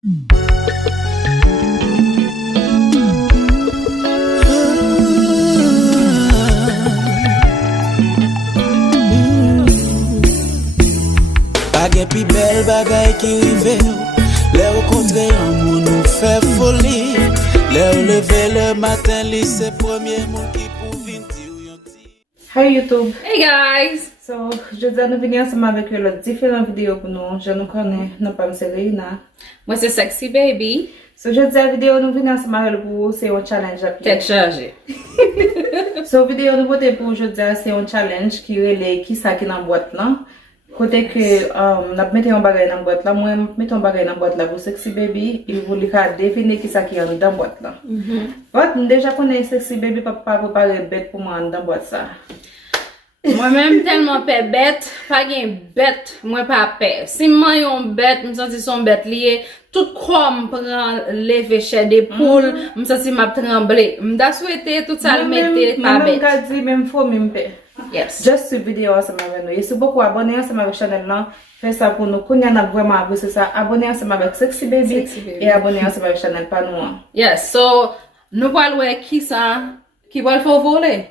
Bagay pi bel bagay ki rive le ou kontre an moun nou fè foli. Le ou leve le matin li se premier moun ki pou vin di ou yon ti. Hi YouTube. Hey guys! So, je nou vini ansama avek yo lot diferent video pou nou. Je nou konen nou pa mse Reina. Moi c'est Sexy Baby. So, je video nou vini ansama avek pou se yon challenge api. Tête chargée. So, video nou bote pou je se yon challenge ki rele ki sa ki nan boîte lan. Kote ke nap mette yon bagay nan boîte la, mwen mette yon bagay nan boîte la pou Sexy Baby, e pou li ka define ki sa ki yon dan boîte la. But, deja konen Sexy Baby pa prepare bet pou mwen dan boîte sa. Moi-même tellement pas bête, pas gen bête, moi pas peur. Si moi yon bête, me senti son bête lié, tout comme prend lever chez des poules, me senti m'a tremblé. M'da souhaité tout ça le mette pas bête. Même dit même faux même paix. Yes. Just ce vidéo ensemble avec nous. Et si beaucoup abonnés ensemble avec channel là, faites ça pour nous. Qu'on y en a vraiment apprécié ça. Abonnez ensemble avec Sexy Baby et abonnez ensemble avec channel pas nous. Yes. So nous allons qui ça qui va le faire voler.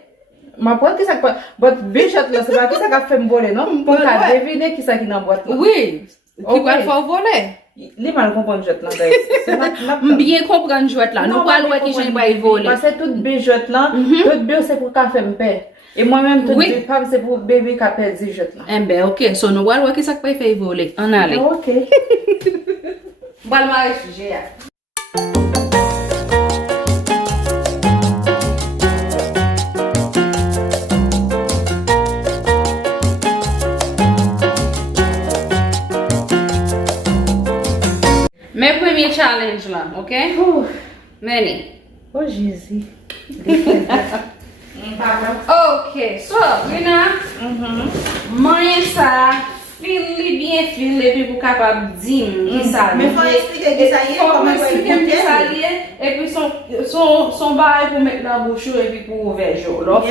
Ma boîte qui ça but bijot là c'est pas qui ça qui fait me voler non pour ka deviner qui ça qui dans boîte là. Oui. Qui va le faire voler. Li mal comprendre jot là guys. Bien comprendre jot là. Nous allons qui j'aime pas voler. Parce que tout bijot là, tout bio c'est pour ka faire me paix. Et moi-même tout bijot c'est pour bébé qui perd jot là. Eh ben OK, so nous allons qui ça qui fait voler. On allez. OK. Bon ma réfugié. Mes premiers challenges là, ok? Many. Oh Jésus. Ok, so, Rina, moyen ça, file puis pour capable dire qui ça. Mais faut expliquer qui ça y est, comment expliquer qui ça y est, et puis son bail pour mettre dans la bouche et puis pour ouvrir jour. Non, pas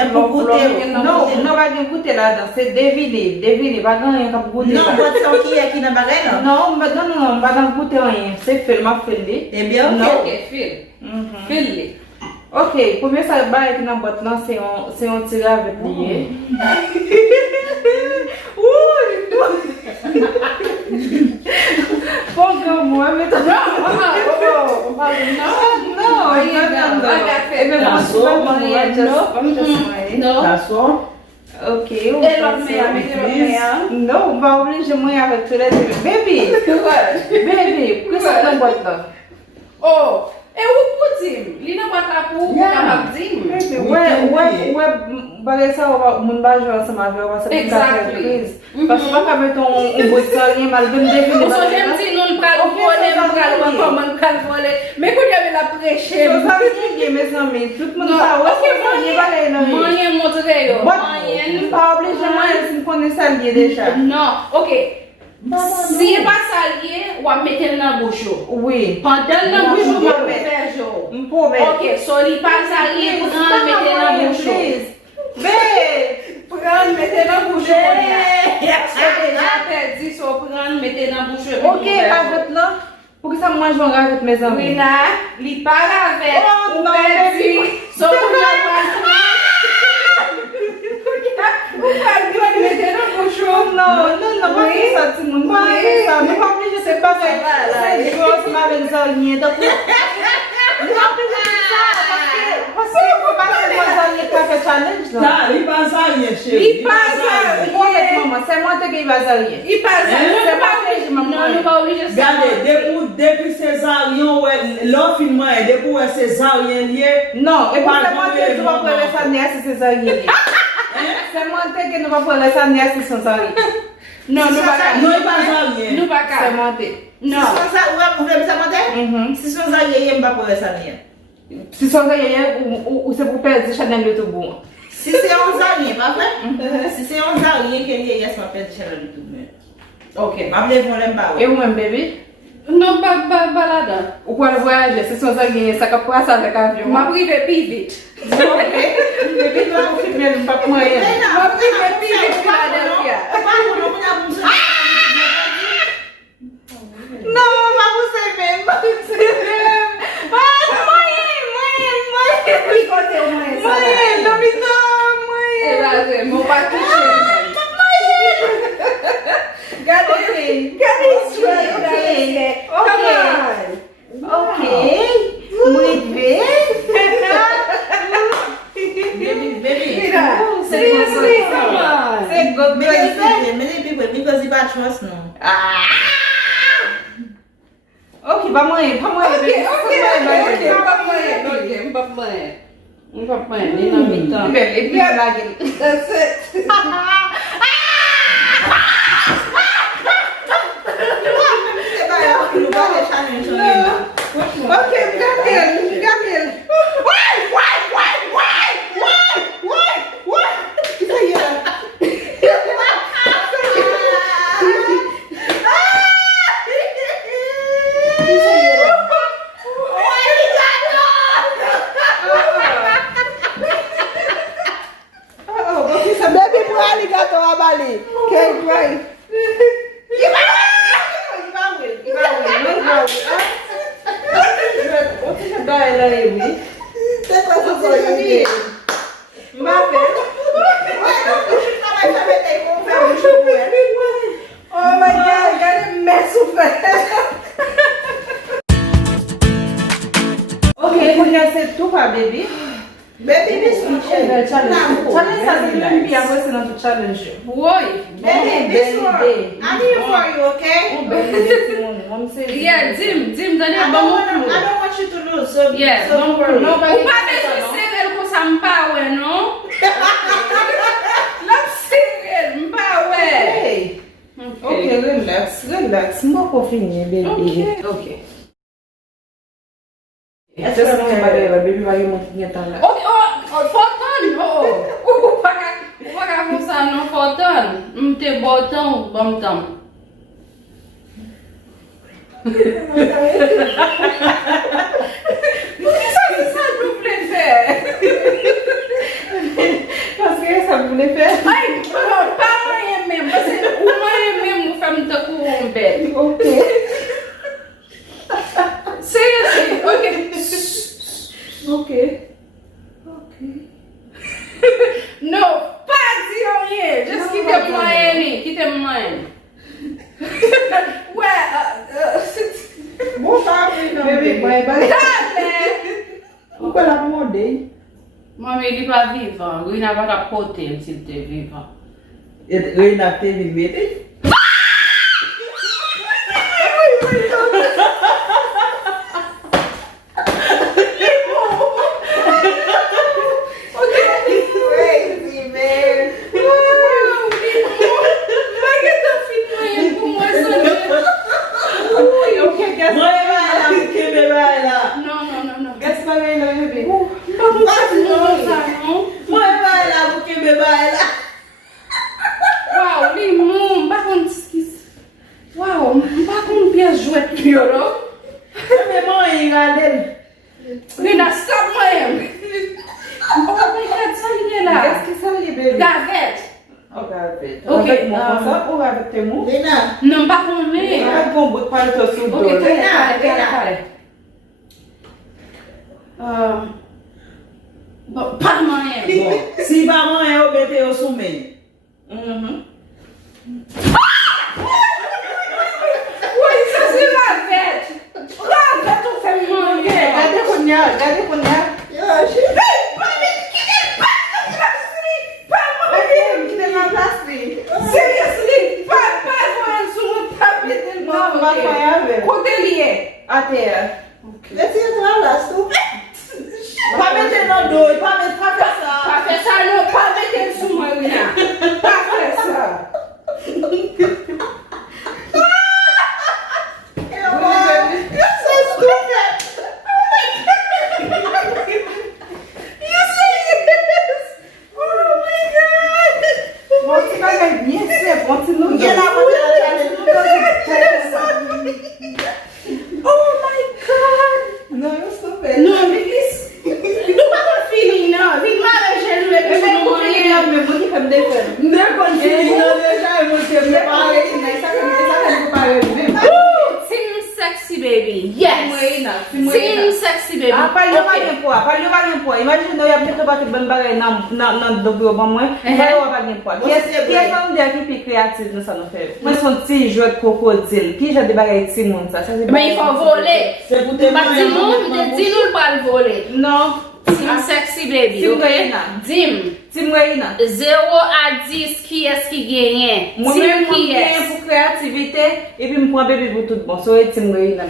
de goûter là-dedans, c'est deviner, pas rien comme goûter. Non, votre sang qui est qui n'a pas rien. Non, pas de goûter rien, c'est fait, m'a fait. Eh bien, Ok, file. Ok, premier ça bail qui n'a pas de là, c'est un tiré avec lié. Faut que moi, mais non, ok, non, on va obliger moi avec tout les baby, pourquoi ça dans boîte là? Oh, et où pour dire? Lina boîte là pour capable dire. Ouais, bagay ça mon ba jouer ensemble avec moi ça Exactly. Parce que pas mettre on boîte ça rien mal de deviner. On j'aime si nous le pral voler, comment nous pral voler. Mais quand il y avait la prêcher. Ça veut dire mes amis, tout le monde ça ouais. Moyen montrer yo. Moyen pas obligé moi si connaît ça lié déjà. Non, OK. Si pas salier, on va mettre dans la bouche. Oui. Pendant la bouche, on va faire jour. OK, so li pas salier, prendre mettre dans la bouche. Prendre mettre dans la bouche. C'est déjà perdu, so prendre mettre dans la bouche. OK, avec là. Pour que ça moi je vais avec mes amis. Oui là, li pas avec. Oh non, perdu. So vous allez mettre dans la bouche. Non, pas ça, tout le monde. Pas ça, mais pas obligé, c'est pas vrai. C'est grosse avec ça, rien. Donc, parce que faut pas que moi ça fait challenge là. Non, il passe à rien, chérie. Il passe à Maman, c'est moi qui va ça rien. Il passe à c'est pas obligé, maman. Non, nous pas obligé. Regardez, depuis césarien, l'offre est depuis césarien lié. Non, et puis c'est moi qui dois prendre ça néa si c'est ça rien. C'est moi qui ne va prendre ça néa si c'est ça rien. Non, nous pas. Non, il passe à rien. Nous pas. C'est moi qui. Non. Si c'est ça, vous voulez ça monter? Si c'est ça, il n'y a pas pour ça rien. Si c'est ça ou c'est pour perdre Chanel le tout bon. Si c'est un zarien, pas vrai? Si c'est un zarien, qu'il y a, ça va perdre Chanel le tout bon. Ok. Appelez-vous l'aime Et vous-même, bébé? Non, pas balade. Ou quoi le voyager? C'est son zagé, ça capte pas ça avec avion. Ma privé plus vite. Bébé, tu vas filmer le pas moyen. Ma privé plus vite Philadelphia. Non, maman, vous savez même. because he bad trust no. Ok, pa mwen, baby. Mpapan, ni nan mitan. E pi la gel. That's it. Okay, Gabriel. Baby, boy, alligator abali. Okay, right. Oh my God, I got a mess of it. Ok, kwenye se tout pa baby. Baby, this one. Challenge sa se mwen pi avwe se nan tou challenge yo. Woy. Baby, this one. I'm here for you, okay? Yeah, Jim, dane I ba don't mou. want you to lose, so Yeah, so don't worry. Ou Nobody pa bejwe serel ko sa mpa we, no? Lap serel, mpa we. Hey. Ok, relax. Mwen ko finye, baby. Ok. Just mwen bagay la, baby bagay mwen finye tan la. Ok, foton, ou pa ka fonsa nan foton. Mte botan ou bamtam. Sa nou ple fè? Paske sa mwen fè? Ay, pa mwen mèm, pase ou mwen mèm ou fèm te kou an bed. Ok. Seriously, ok. Ok. No, pa di yon ye, just kite mwen. Wè, Bon, tá abrindo. Baby, boy, bagay. Ou pela mode. mami li pa vivan, gwi na pa ka poten si te vivan. Ele ainda teve medo. Crazy, man. Mãe vai lá, porque bebê vai lá. No. Gas bagay la, baby. Mãe vai lá, porque bebê vai lá. Wow, li moun, bakon skis. Wow, bakon piye jwet piyoro. Minha mãe, galera. Li na stop mwen. Oh my God, sa li la. Gas ki sa li, baby? Gavet. Ok, gavet. Ok, Avec mon konsa ou avec te mou? Lena. Non, bakon me. Avec bon bout pal to sou do. Ok, kare. Pa mwen. Bom, se mamãe eu bete eu sumei. Woy, sa se gavet. Gavet ou fe mwen. Gade konya. Seriously, pa mwen sou mwen papi den Non, ba faya, baby. Kote liye. Ate. Let's ir lá, stupid. Pra meter no doido, pra pensar. Pa fe sa nou, pa meten sou mwen wina. Pa fe sa. Eu sou stupid. You serious? Oh my God. Bon, ti bagay bien se, bon ti nou. Ninguém lá pode Oh my God. Non, yo stupid. No, bilis. Nou pa kon feeling nan. Vin maraje nou e E pis men nou kou finye la, men moun ki fèm defen. Ne kon Ele feeling. não deixa eu você preparar. Sa kan kou pare mwen. Team sexy baby. Yes. Team sexy baby. A pal yo bagay po. Imagine yo ap nete bati ben bagay nan dobyo ban mwen. Pal yo bagay po. Kye nan de ki pi kreativ nou sa nou fe. Mwen son ti jwet krokodil. Pi jade bagay ti moun sa. Men yi fò vole. Você puder Ba di nou, mte di nou l pal vole. Non. Team Sexy Baby, Team ok? Reina. Dim, Tim Reina. 0 à 10, qui est-ce qui gagne? Moi-même, Team qui moi, est? pour créativité, et puis je prends bébé pour tout bon. So, Tim Reina.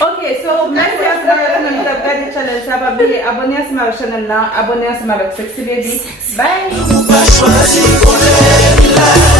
Ok, so, merci à vous d'avoir regardé le challenge. Ça va bien. Abonnez-vous à ma chaîne là. Abonnez-vous à ma Sexy Baby. Bye. Ou pa chwazi konen la